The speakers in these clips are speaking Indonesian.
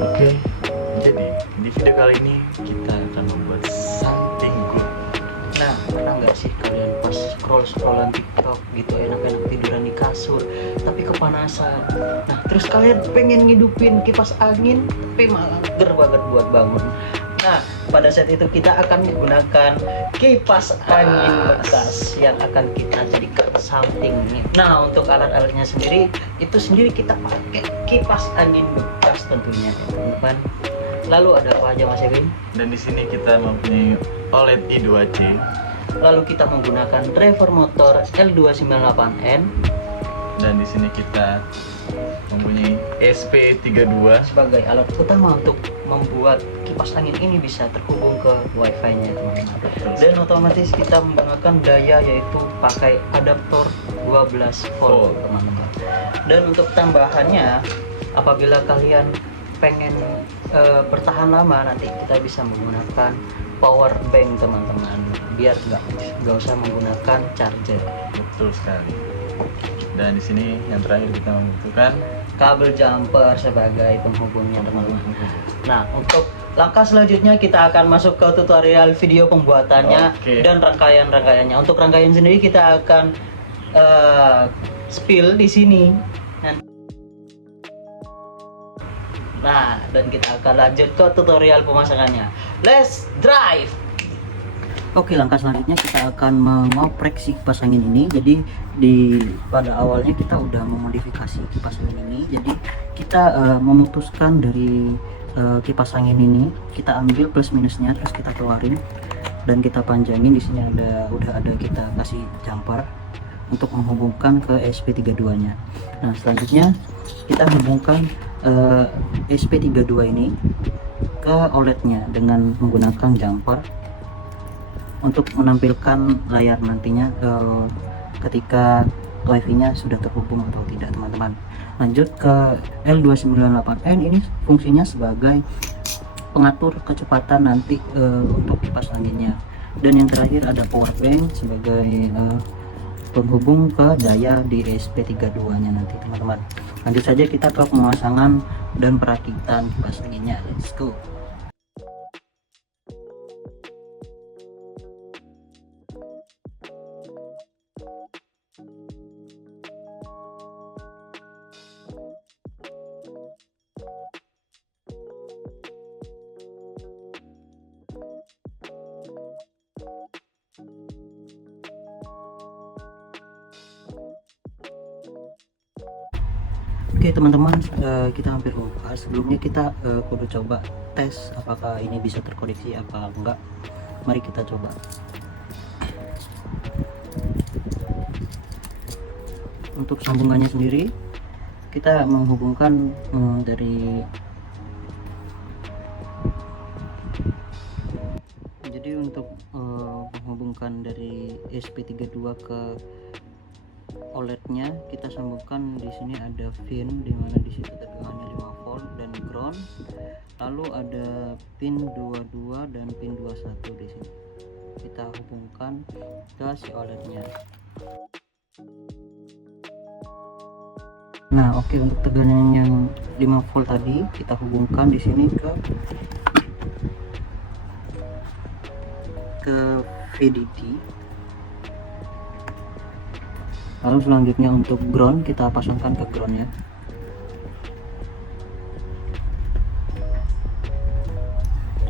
Oke, jadi di video kali ini kita akan membuat something good. Nah, pernah nggak sih kalian pas scrollan TikTok gitu enak-enak tiduran di kasur, tapi kepanasan. Nah, terus kalian pengen ngidupin kipas angin, tapi malah ger banget buat bangun. Nah, pada saat itu kita akan menggunakan kipas angin bekas yang akan kita jadikan something nih. Nah, untuk alat-alatnya sendiri, itu sendiri kita pakai kipas angin bekas tentunya, teman-teman. Lalu ada apa aja Mas Ewin? Dan di sini kita mempunyai OLED i2C. Lalu kita menggunakan driver motor L298N. Dan di sini kita mempunyai SP32 sebagai alat utama untuk membuat kipas angin ini bisa terhubung ke wifi-nya, teman-teman. Dan otomatis kita menggunakan daya yaitu pakai adaptor 12 volt, teman-teman. Dan untuk tambahannya, apabila kalian pengen bertahan lama, nanti kita bisa menggunakan power bank, teman-teman, biar nggak usah menggunakan charger. Betul sekali. Dan di sini yang terakhir kita membutuhkan kabel jumper sebagai penghubungnya, teman-teman. Nah, untuk langkah selanjutnya kita akan masuk ke tutorial video pembuatannya. Dan rangkaiannya. Untuk rangkaian sendiri kita akan spill di sini. Nah, dan kita akan lanjut ke tutorial pemasangannya. Let's drive! Oke, langkah selanjutnya kita akan mengoprek si kipas angin ini. Jadi pada awalnya kita udah memodifikasi kipas angin ini. Jadi kita memutuskan dari kipas angin ini, kita ambil plus minusnya, terus kita keluarin dan kita panjangin. Di sini udah ada kita kasih jumper untuk menghubungkan ke SP32-nya. Nah, selanjutnya kita hubungkan SP32 ini ke OLED-nya dengan menggunakan jumper untuk menampilkan layar nantinya ketika wifi-nya sudah terhubung atau tidak, teman-teman. Lanjut ke L298N, ini fungsinya sebagai pengatur kecepatan nanti untuk kipas anginnya. Dan yang terakhir ada power bank sebagai penghubung ke daya di SP32-nya nanti, teman-teman. Lanjut saja kita ke pemasangan dan perakitan kipas anginnya. Let's go. Oke, teman-teman, kita hampir buka. Sebelumnya kita kudu coba tes apakah ini bisa terkoneksi apa enggak. Mari kita coba. Untuk sambungannya sendiri kita menghubungkan menghubungkan dari SP32 ke OLED-nya, kita sambungkan. Di sini ada pin di mana di situ tegangannya 5 volt dan ground. Lalu ada pin 22 dan pin 21 di sini. Kita hubungkan ke si OLED-nya. Nah, oke, untuk tegangan yang 5 volt tadi kita hubungkan di sini ke VDD. Lalu selanjutnya untuk ground kita pasangkan ke groundnya.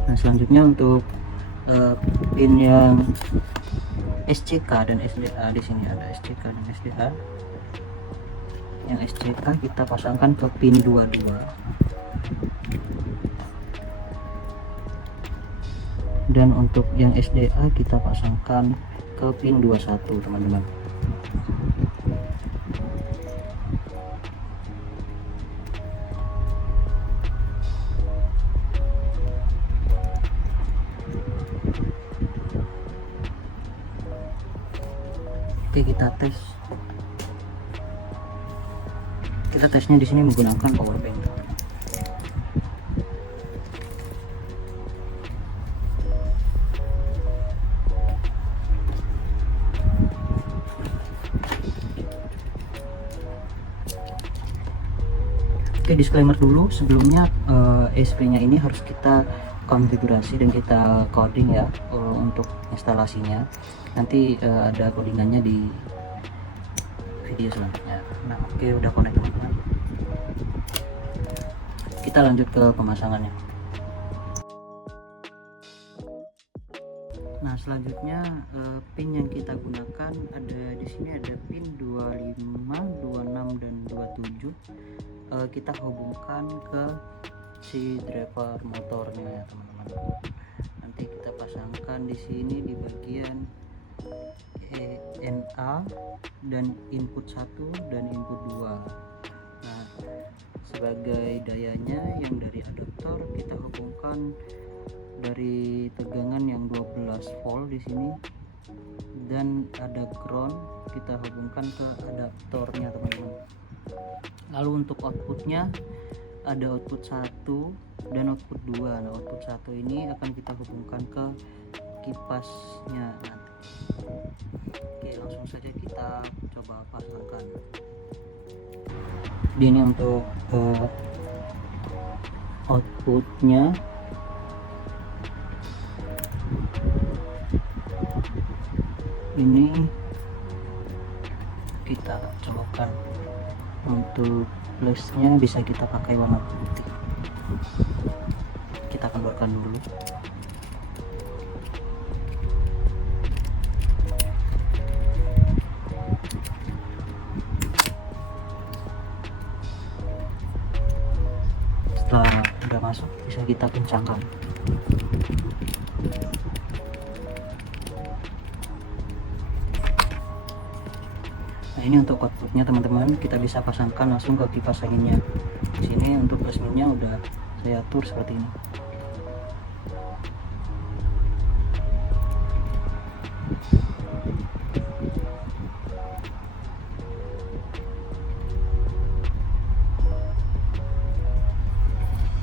Nah, selanjutnya untuk pin yang SCK dan SDA, di sini ada SCK dan SDA. Yang SCK kita pasangkan ke pin 22. Dan untuk yang SDA kita pasangkan ke pin 21, teman-teman. Oke, kita tes. Kita tesnya di sini menggunakan power bank. Oke, disclaimer dulu sebelumnya, ESP-nya ini harus kita konfigurasi dan kita coding ya untuk instalasinya. Nanti ada codingannya di video selanjutnya. Nah, oke, udah connect teman-teman. Kita lanjut ke pemasangannya. Nah, selanjutnya pin yang kita gunakan ada di sini, ada pin 25, 26 dan 27. Kita hubungkan ke si driver motornya ya teman-teman. Nanti kita pasangkan di sini di bagian NA dan input 1 dan input 2. Nah, sebagai dayanya yang dari adaptor kita hubungkan dari tegangan yang 12 volt di sini, dan ada ground kita hubungkan ke adaptornya teman-teman. Lalu untuk outputnya ada output 1 dan output 2. Nah, output 1 ini akan kita hubungkan ke kipasnya nanti. Oke, langsung saja kita coba pasangkan. Ini untuk outputnya. Ini kita colokan. Untuk flashnya bisa kita pakai warna putih. Kita kendorkan dulu. Setelah udah masuk, bisa kita kencangkan. Nah, ini untuk outputnya teman-teman, kita bisa pasangkan langsung ke kipas anginnya. Di sini untuk resminya udah saya atur seperti ini.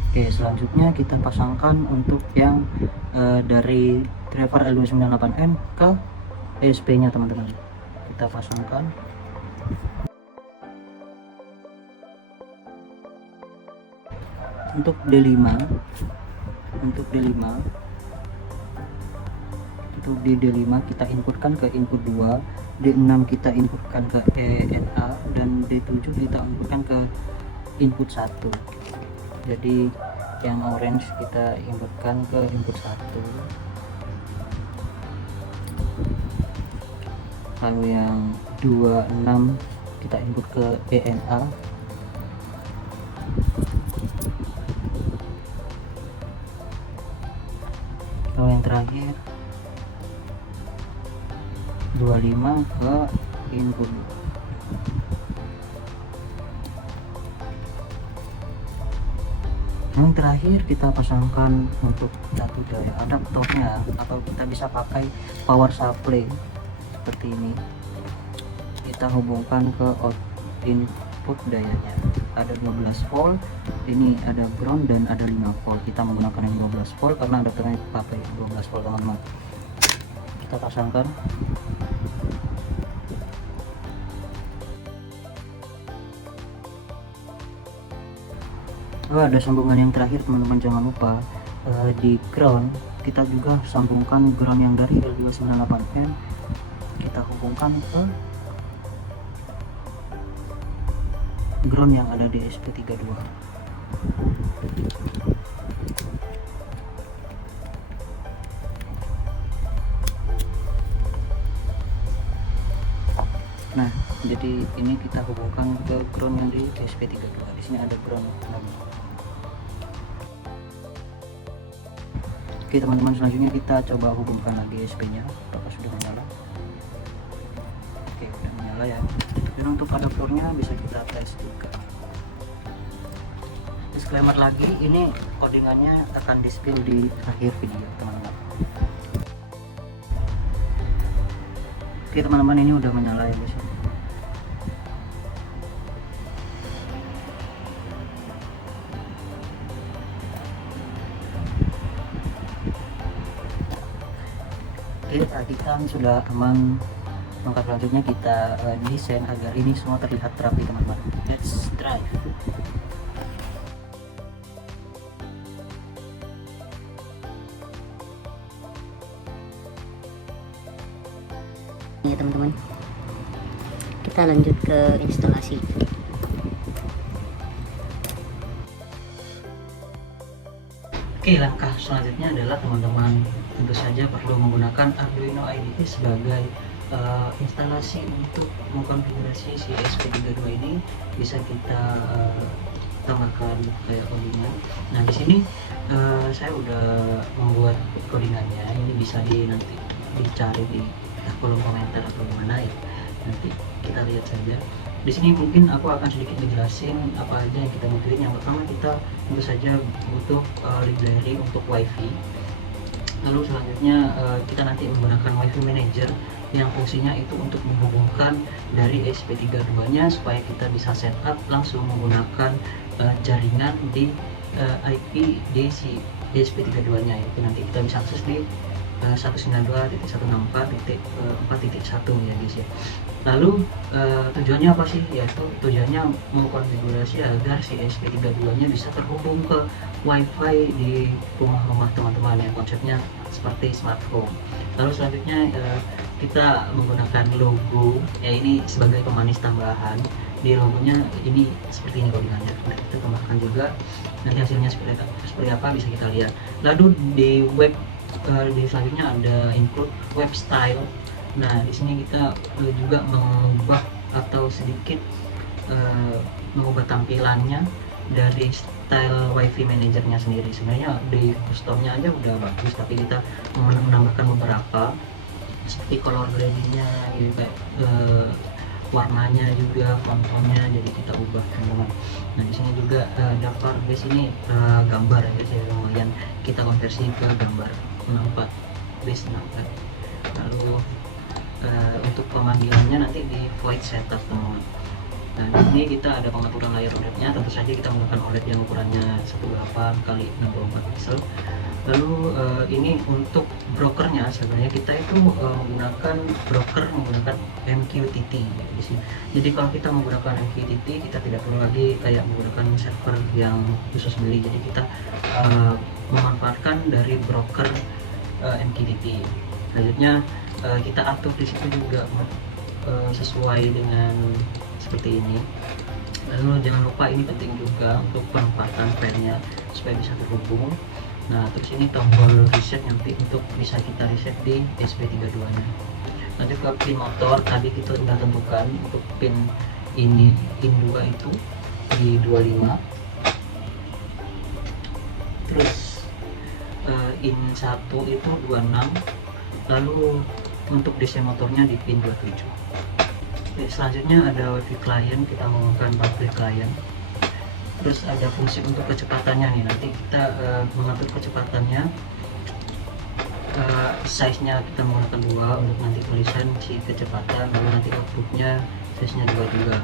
Oke, selanjutnya kita pasangkan untuk yang dari driver L298N ke ESP-nya teman-teman. Kita pasangkan. Untuk D5 di D5 kita inputkan ke input 2, D6 kita inputkan ke ENA, dan D7 kita inputkan ke input 1. Jadi yang orange kita inputkan ke input 1, lalu yang 26 kita input ke ENA, lalu yang terakhir 25 ke input. Yang terakhir kita pasangkan untuk satu daya adaptornya, atau kita bisa pakai power supply seperti ini. Kita hubungkan ke input dayanya. Ada 12 volt, ini ada ground dan ada 5 volt. Kita menggunakan yang 12 volt karena adaptornya pakai 12 volt teman-teman. Kita pasangkan. Oh, ada sambungan yang terakhir teman-teman, jangan lupa di ground kita juga sambungkan ground yang dari L298N, kita hubungkan ke ground yang ada di SP32. Nah, jadi ini kita hubungkan ke ground yang di SP32. Di sini ada ground. Oke teman-teman, selanjutnya kita coba hubungkan lagi SP-nya. Apakah sudah menyala? Oke, sudah menyala ya. Dan untuk adaptornya bisa kita tes juga. Disclaimer lagi, ini codingannya akan di-spill di akhir video teman-teman. Oke teman-teman, ini udah menyala ya guys. Oke, tadi kan sudah aman. Langkah selanjutnya kita desain agar ini semua terlihat rapi teman-teman. Let's drive. ya teman-teman. Kita lanjut ke instalasi. Oke, langkah selanjutnya adalah teman-teman tentu saja perlu menggunakan Arduino IDE sebagai instalasi untuk mengkonfigurasi si SP32 ini. Bisa kita tambahkan kayak codingan. Nah, di sini saya udah membuat codingannya. Ini bisa nanti dicari di kolom komentar atau gimana ya. Nanti kita lihat saja. Di sini mungkin aku akan sedikit menjelasin apa aja yang kita butuhin. Yang pertama, kita tentu saja butuh library untuk WiFi. Lalu selanjutnya kita nanti menggunakan WiFi Manager yang fungsinya itu untuk menghubungkan dari SP32-nya supaya kita bisa setup langsung menggunakan jaringan di IP di si SP32-nya. Itu nanti kita bisa akses di 192.164.4.1 ya guys ya. Lalu tujuannya apa sih? Yaitu tujuannya mengkonfigurasi agar si SP32-nya bisa terhubung ke WiFi di rumah-rumah teman-teman ya, konsepnya seperti smart home. Lalu selanjutnya kita menggunakan logo ya, ini sebagai pemanis tambahan. Di logonya ini seperti ini codingannya. Kita tambahkan juga, nanti hasilnya seperti apa bisa kita lihat. Lalu di selanjutnya ada include web style. Nah, di sini kita juga mengubah atau sedikit mengubah tampilannya dari style WiFi Managernya sendiri. Sebenarnya di customnya aja udah bagus, tapi kita menambahkan beberapa seperti color gradingnya, gitu, kayak warnanya juga, fontnya, jadi kita ubah teman-teman. Nah, di sini juga daftar base ini gambar ya guys ya, kemudian kita konversi ke gambar 64 base 64. Lalu untuk pemanggilannya nanti di void setup teman-teman. Nah, di sini kita ada pengaturan layar OLED-nya. Tentu saja kita menggunakan OLED yang ukurannya 1/8 x 64 pixel. Lalu ini untuk brokernya, sebenarnya kita itu menggunakan MQTT ya, di sini. Jadi kalau kita menggunakan MQTT, kita tidak perlu lagi kayak menggunakan server yang khusus beli. Jadi kita memanfaatkan dari broker MQTT. Selanjutnya kita atur di situ juga sesuai dengan seperti ini. Lalu jangan lupa ini penting juga untuk penempatan filenya supaya bisa terhubung. Nah, terus ini tombol reset nanti untuk bisa kita reset di SP32 nya. Lanjut ke pin motor, tadi kita sudah tentukan untuk pin ini, pin 2 itu di 25, terus in 1 itu 26, lalu untuk DC motornya di pin 27. Selanjutnya ada WiFi client, kita menggunakan public client. Terus ada fungsi untuk kecepatannya nih, nanti kita mengatur kecepatannya. Size nya kita menggunakan 2 untuk nanti tulisan si kecepatan, lalu nanti outputnya size nya 2 juga.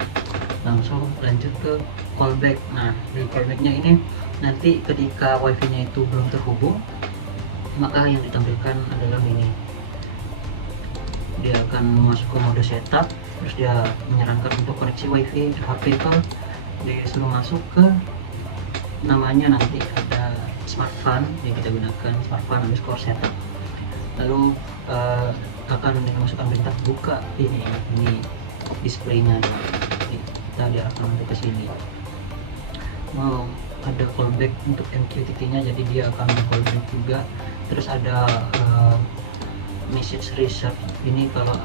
Langsung lanjut ke callback. Nah, di callbacknya ini nanti ketika wifi nya itu belum terhubung, maka yang ditampilkan adalah ini, dia akan masuk ke mode setup, terus dia menyarankan untuk koneksi wifi HP ke, disuruh masuk ke namanya, nanti ada smartphone yang kita gunakan, smartphone underscore setup. Lalu akan dimasukkan perintah buka ini displaynya, kita diarahkan untuk ke sini. Ada callback untuk MQTT nya, jadi dia akan callback juga. Terus ada message reset, ini kalau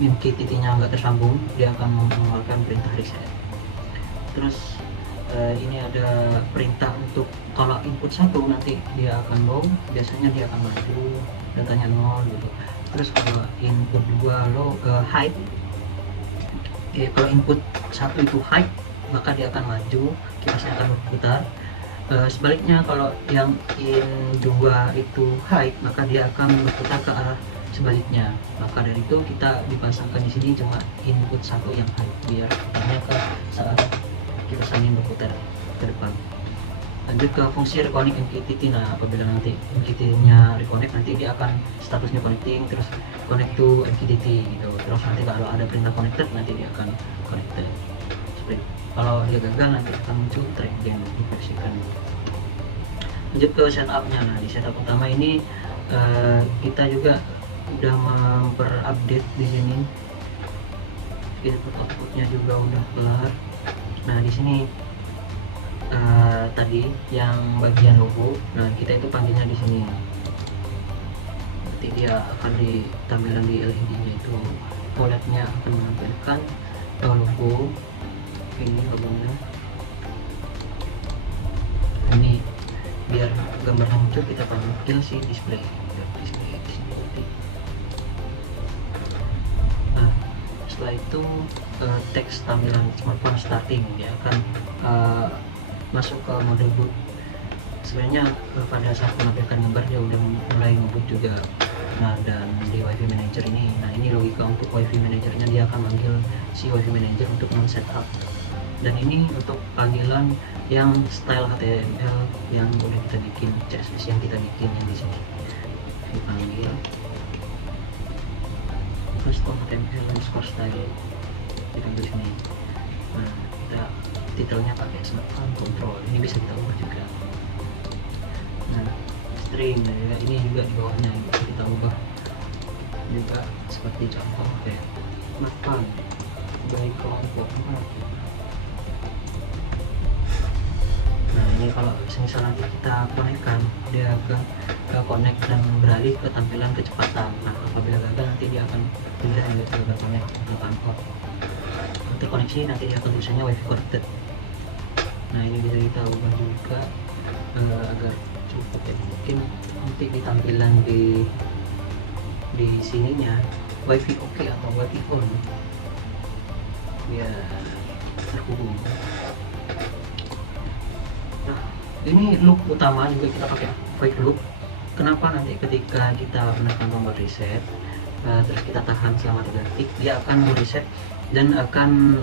MQTT nya nggak tersambung, dia akan mengeluarkan perintah reset. Terus ini ada perintah untuk kalau input 1 nanti dia akan low, biasanya dia akan maju datanya 0 gitu. Terus kalau input 2 low high, kalau input 1 itu high maka dia akan maju, kilasnya akan berputar. Sebaliknya kalau yang in 2 itu high, maka dia akan berputar ke arah sebaliknya. Maka dari itu kita dipasangkan di sini cuma input 1 yang high, biar putarnya ke saat kita saling berputar ke depan. Lanjut ke fungsi reconnect MQTT. Nah, apabila nanti MQTT nya reconnect, nanti dia akan statusnya connecting, terus connect to MQTT gitu. Terus nanti kalau ada perintah connected, nanti dia akan connected. Seperti kalau dia gagal, nanti akan muncul track yang diversikan. Lanjut ke setupnya. Nah, di setup utama ini kita juga udah memperupdate di sini. Input outputnya juga udah kelar. Nah di sini tadi yang bagian logo, nah kita itu panggilnya di sini. Nanti dia akan di tampilan di LED-nya itu OLED-nya akan menampilkan logo. Ini logonya. Ini biar gambarnya muncul kita panggil si display. Display di sini nanti. Nah setelah itu teks tampilan smartphone starting dia akan masuk ke mode boot. Sebenarnya pada saat menampilkan gambar dia udah mulai nge-boot juga. Nah dan di WiFi Manager ini, nah ini logika untuk WiFi Managernya, dia akan manggil si WiFi Manager untuk men-setup. Dan ini untuk panggilan yang style HTML yang udah kita bikin, CSS yang kita bikin yang di sini. Dipanggil custom HTML underscore style, kita di sini. Nah kita titelnya pakai smartphone control, ini bisa kita ubah juga. Nah string ya, ini juga di bawahnya bisa kita ubah juga seperti contoh kayak smartphone baik kelompok. Nah ini kalau misalnya nanti kita konekkan, dia akan connect dan beralih ke tampilan kecepatan. Nah apabila gagal nanti dia akan pindah ke connect out. Nanti koneksi nanti dia akan tulisannya wifi connected. Nah ini bisa kita ubah juga agar cukup ya. Mungkin nanti di tampilan di sininya wifi oke atau wifi on biar terhubung. Nah ini loop utama juga kita pakai void loop. Kenapa? Nanti ketika kita menekan tombol reset terus kita tahan selama 3 detik, dia akan mereset dan akan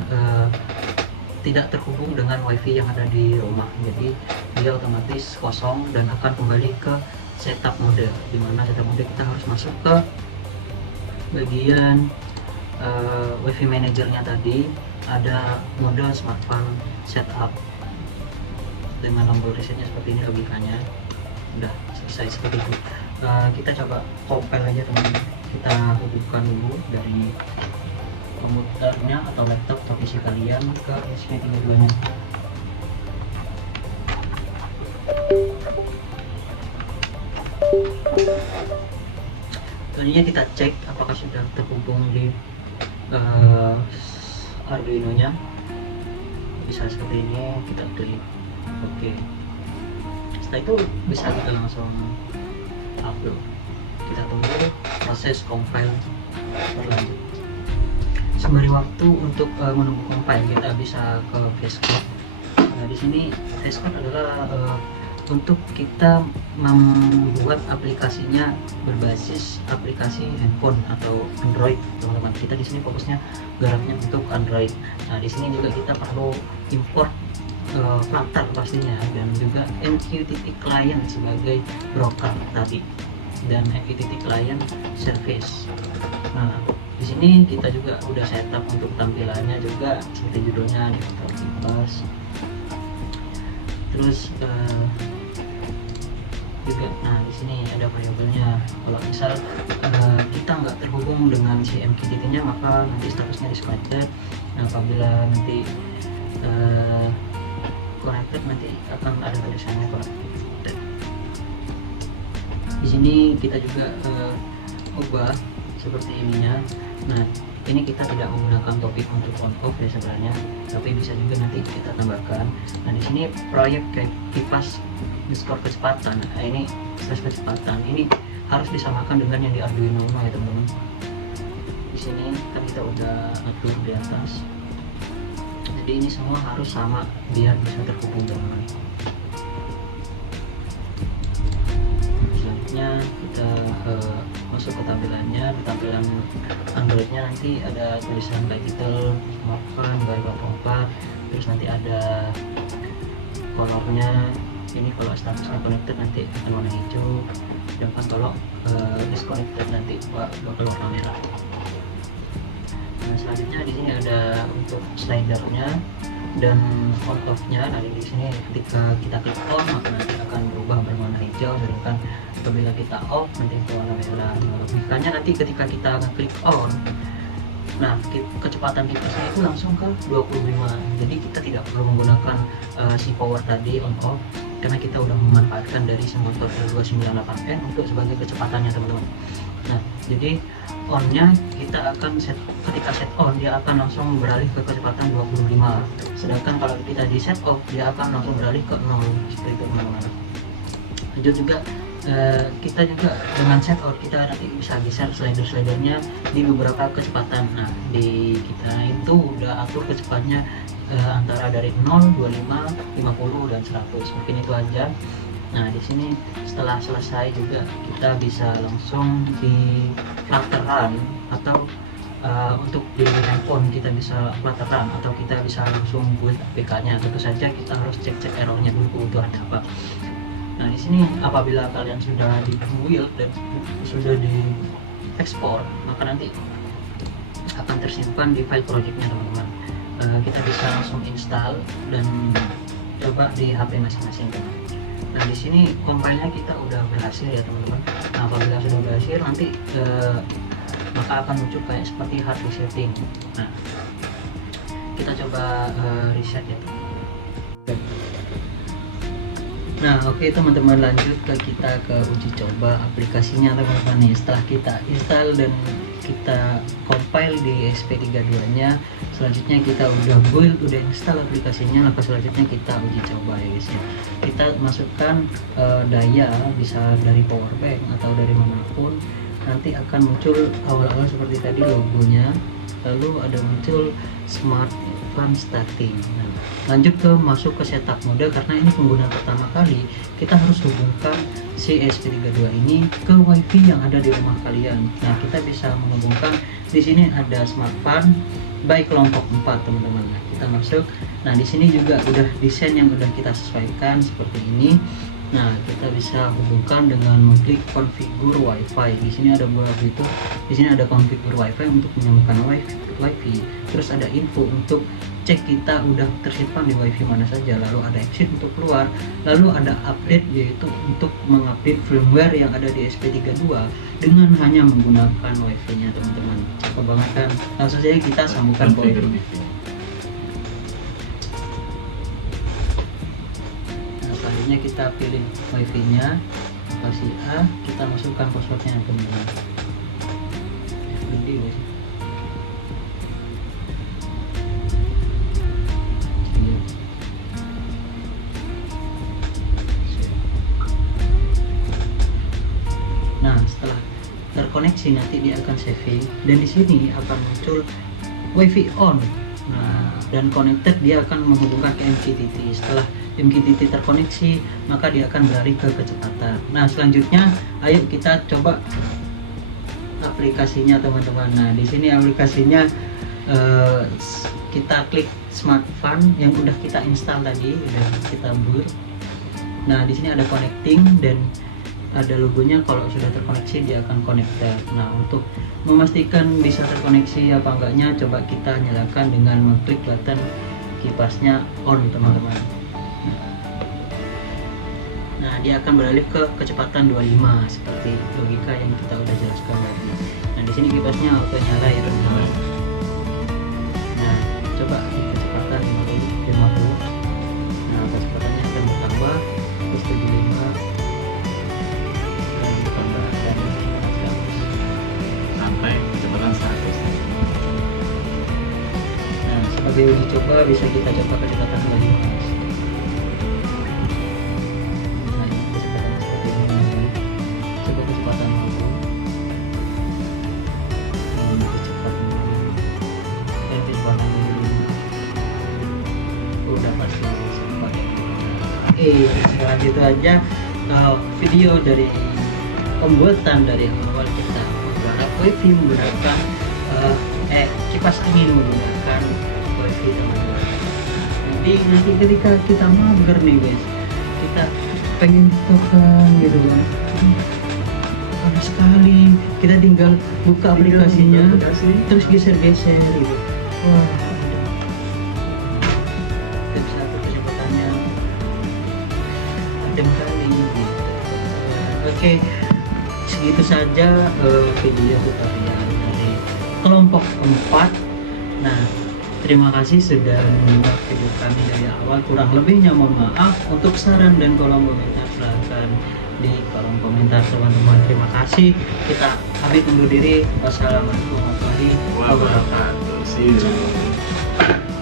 tidak terhubung dengan wifi yang ada di rumah. Jadi dia otomatis kosong dan akan kembali ke setup mode, dimana setup mode kita harus masuk ke bagian wifi manajernya. Tadi ada mode smartphone setup dengan tombol resetnya seperti ini logikanya. Udah selesai seperti itu. Kita coba compile aja teman-teman. Kita hubungkan dulu dari komputernya atau laptop atau PC kalian ke SP32 nya. Selanjutnya kita cek apakah sudah terhubung di Arduino nya. Bisa seperti ini, kita klik oke. Setelah itu bisa kita langsung upload. Kita tunggu proses compile berlanjut. Sembari waktu untuk menunggu compile, kita bisa ke VS-Code. Nah, di sini VS-Code adalah untuk kita membuat aplikasinya berbasis aplikasi handphone atau Android, teman-teman. Kita di sini fokusnya garapnya untuk Android. Nah, di sini juga kita perlu import Flutter pastinya, dan juga MQTT client sebagai broker tadi, dan MQTT client service. Nah, di sini kita juga udah setup untuk tampilannya juga seperti judulnya di bebas. Terus juga, nah di sini ada variabelnya. Kalau misal kita nggak terhubung dengan si MQTT-nya, maka nanti statusnya disconnected. Nah, apabila nanti connected, nanti akan ada tulisannya connected. Di sini kita juga ubah seperti ininya. Nah, ini kita tidak menggunakan topik untuk on off ya sebenarnya, tapi bisa juga nanti kita tambahkan. Nah, di sini proyek kayak kipas skor kecepatan. Nah, ini skor kecepatan ini harus disamakan dengan yang di Arduino Uno ya teman-teman. Di sini kan kita udah atur di atas. Jadi ini semua harus sama biar bisa terhubung dengan. Selanjutnya kita masuk ke tampilannya. Di tampilan Androidnya nanti ada tulisan kayak title, smartphone, garis 4, terus nanti ada colornya. Ini kalau statusnya connected nanti akan warna hijau, sedangkan kalau disconnected nanti bakal warna merah. Nah, selanjutnya di sini ada untuk slidernya dan on off-nya. Nah, di sini ketika kita klik on, maka nanti akan berubah berwarna hijau, sedangkan apabila kita off nanti itu warna merah. Makanya nanti ketika kita klik on, nah kecepatan kipasnya itu langsung ke 25. Jadi kita tidak perlu menggunakan si power tadi on off, karena kita udah memanfaatkan dari si motor L298N untuk sebagai kecepatannya teman-teman. Nah jadi onnya kita akan ketika set on dia akan langsung beralih ke kecepatan 25, sedangkan kalau kita di set off dia akan langsung beralih ke 0 seperti itu teman-teman. Lanjut juga kita juga dengan set out kita nanti bisa geser slider-slidernya di beberapa kecepatan. Nah di kita itu udah atur kecepatannya antara dari 0, 25, 50 dan 100. Mungkin itu aja. Nah di sini setelah selesai juga kita bisa langsung di flutteran atau untuk di handphone kita bisa flutteran atau kita bisa langsung buat APK-nya. Tentu saja kita harus cek errornya dulu kebutuhannya apa. Nah di sini apabila kalian sudah di build dan sudah di ekspor, maka nanti akan tersimpan di file projectnya teman-teman. Kita bisa langsung install dan coba di HP masing-masing teman. Nah di sini compile-nya kita udah berhasil ya teman-teman. Nah apabila sudah berhasil nanti maka akan muncul kayak seperti hard resetting. Nah kita coba reset ya. Nah oke teman-teman, lanjut kita ke uji coba aplikasinya teman-teman nih. Setelah kita install dan kita compile di SP32 nya, selanjutnya kita udah build, udah install aplikasinya, langkah selanjutnya kita uji coba ya guys ya. Kita masukkan daya, bisa dari power bank atau dari manapun, nanti akan muncul awal-awal seperti tadi logonya, lalu ada muncul smart fun starting. Nah, lanjut ke masuk ke setup mode, karena ini penggunaan pertama kali kita harus hubungkan si SP32 ini ke wifi yang ada di rumah kalian. Nah kita bisa menghubungkan, di sini ada smart fun by kelompok 4 teman-teman. Nah, kita masuk. Nah di sini juga udah desain yang udah kita sesuaikan seperti ini. Nah kita bisa hubungkan dengan mengklik configure wifi. Di sini ada beberapa fitur. Di sini ada configure wifi untuk menyambungkan wifi. Terus ada info untuk cek kita udah tersimpan di wifi mana saja. Lalu ada exit untuk keluar. Lalu ada update, yaitu untuk mengupdate firmware yang ada di SP32 dengan hanya menggunakan wifi-nya teman-teman. Cakep banget kan? Langsung saja kita sambungkan ke wifi. Selanjutnya kita pilih wifi-nya, lokasi A, kita masukkan passwordnya teman-teman. Nah setelah terkoneksi nanti dia akan saving, dan di sini akan muncul wifi on. Nah dan connected, dia akan menghubungkan ke MQTT. Setelah MQTT terkoneksi, maka dia akan beralih ke kecepatan. Nah selanjutnya ayo kita coba aplikasinya teman-teman. Nah di sini aplikasinya kita klik smart fun yang udah kita install tadi, udah kita build. Nah di sini ada connecting dan ada logonya, kalau sudah terkoneksi dia akan connected. Nah untuk memastikan bisa terkoneksi apa enggaknya, coba kita nyalakan dengan mengklik button kipasnya on teman-teman. Nah dia akan beralih ke kecepatan 25 seperti logika yang kita udah jelaskan tadi. Nah di sini kipasnya auto nyala ya teman-teman. Nah coba di kecepatan 50. Nah kecepatannya akan bertambah terus 75 dan bertambah dan 100 sampai kecepatan 100. Nah sebagai uji coba bisa kita coba kecepatan 25. Selanjutnya aja video dari pembuatan dari awal kita menggunakan wifi, menggunakan kipas angin, menggunakan wifi teman-teman. Jadi nanti ketika kita mager nih guys, kita pengen token gitu kan, panas sekali, kita tinggal buka aplikasinya terus geser-geser gitu. Wah, Oke, segitu saja video tutorial dari kelompok keempat. Nah, terima kasih sudah menyimak video kami dari awal. Kurang lebihnya mohon maaf. Untuk saran dan kolom komentar silahkan di kolom komentar teman-teman. Terima kasih. Kita pamit undur diri. Wassalamualaikum warahmatullahi wabarakatuh. See you.